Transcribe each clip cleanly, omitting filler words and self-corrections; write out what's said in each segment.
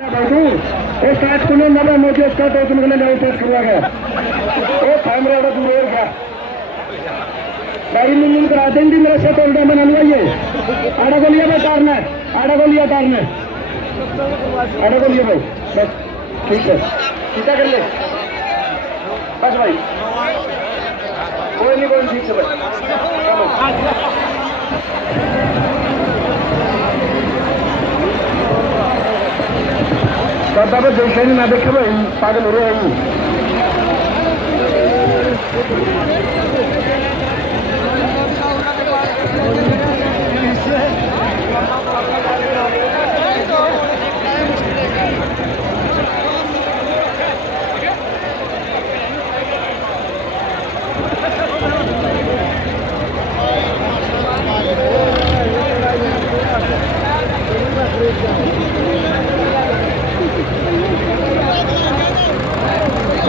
वो स्टार्ट करने ना मुझे उसका तो तुमने नहीं टेस्ट करवा गया वो कैमरा वाला दूर हो गया भाई मिल करा देंगे मेरे से तो उल्टा बना लिया ये आड़ा को लिया भाई तारना आड़ा को लिया तारना आड़ा को लिया भाई बस ठीक है सीधा कर ले बस भाई कोई नहीं ठीक से भाई तब देखे नहीं ना देखे भाई पागल हो रहे हैं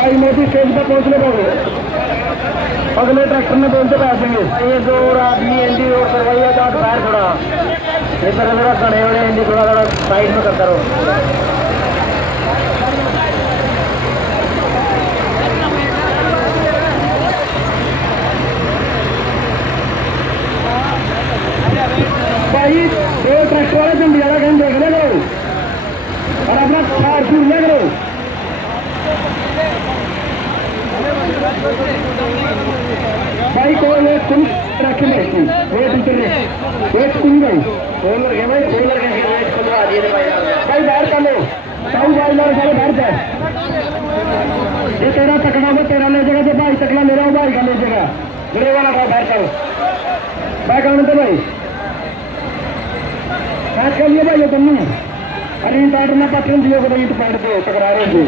भाई मोदी स्टेज पर पहुंचने पाओगे अगले ट्रैक्टर में बोलते बैठेंगे ये जो आदमी एंडी रोड करवाइए तो पैर थोड़ा इस तरह थोड़ा खड़े हो एंडी थोड़ा थोड़ा साइड में करता रहो भाई दो ट्रैक्टर वाले झंडी वाला कहीं देख ले करो और अपना कार छूट लिया करो भाई को वेट तुम रखे नहीं वेट ऊपर वेट तुम भाई फोन लगे भाई फोन लगे वेट खुलवा दिए भाई बाहर कर लो भाई भाई लोग सारे बाहर जाए ये तेरा तकड़ा में तेरा ले जाएगा तो भाई तकड़ा मेरा भाई का ले जाएगा मेरे वाला का बाहर करो भाई कौन तो भाई बात कर लिया भाई ये तुमने अरे इंटर में पटन दियो को ईंट पाट दो टकरा रहे थे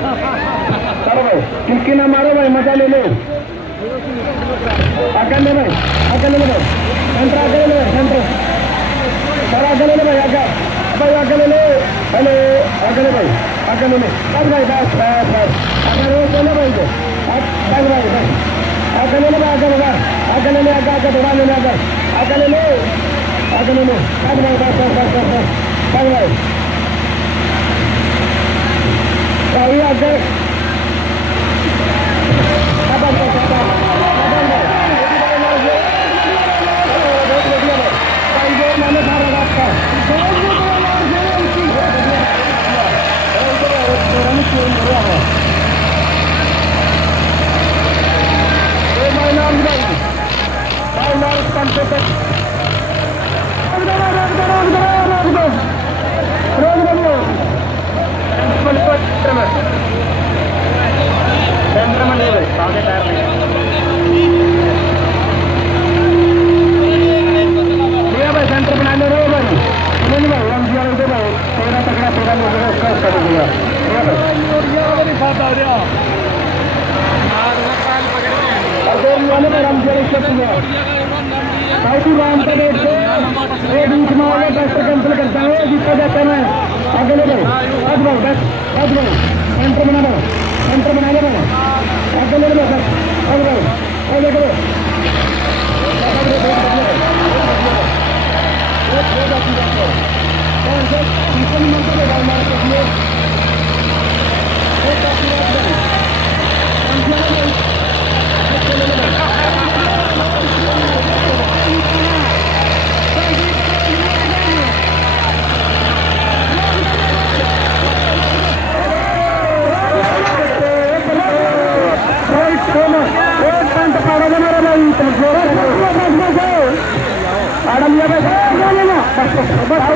चलो भाई खिड़की ना मारो भाई मजा ले लो आगे ले भाई सेंटर आगे ले सेंटर सर आगे ले भाई आगे ले लो हेलो आगे ले भाई आगे ले बस भाई बस बस बस आगे ले भाई को बस भाई बस आगे ले आगे ले आगे थोड़ा ले आगे ले लो आगे ले लो बस भाई बस बस बस बस भाई भाई आगे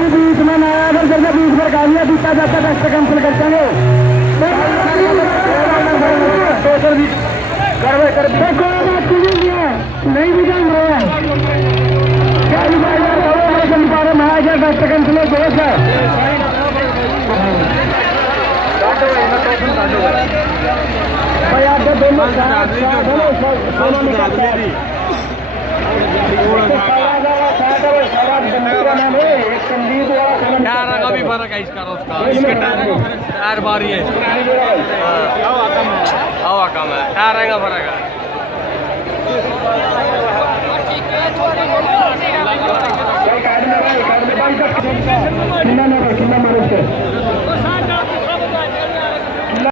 बीच में नया अगर जगह बीच में गाड़ियाँ बीता जाता है एक्स्ट्रा कैंसिल कर देंगे नहीं भी जान रहे हैं एक्स्ट्रा कैंसिल भाई आप दोनों टायर का भी फर्क है इसका उसका इसके टायर भारी है हवा कम है टायर का फर्क है कितना मारो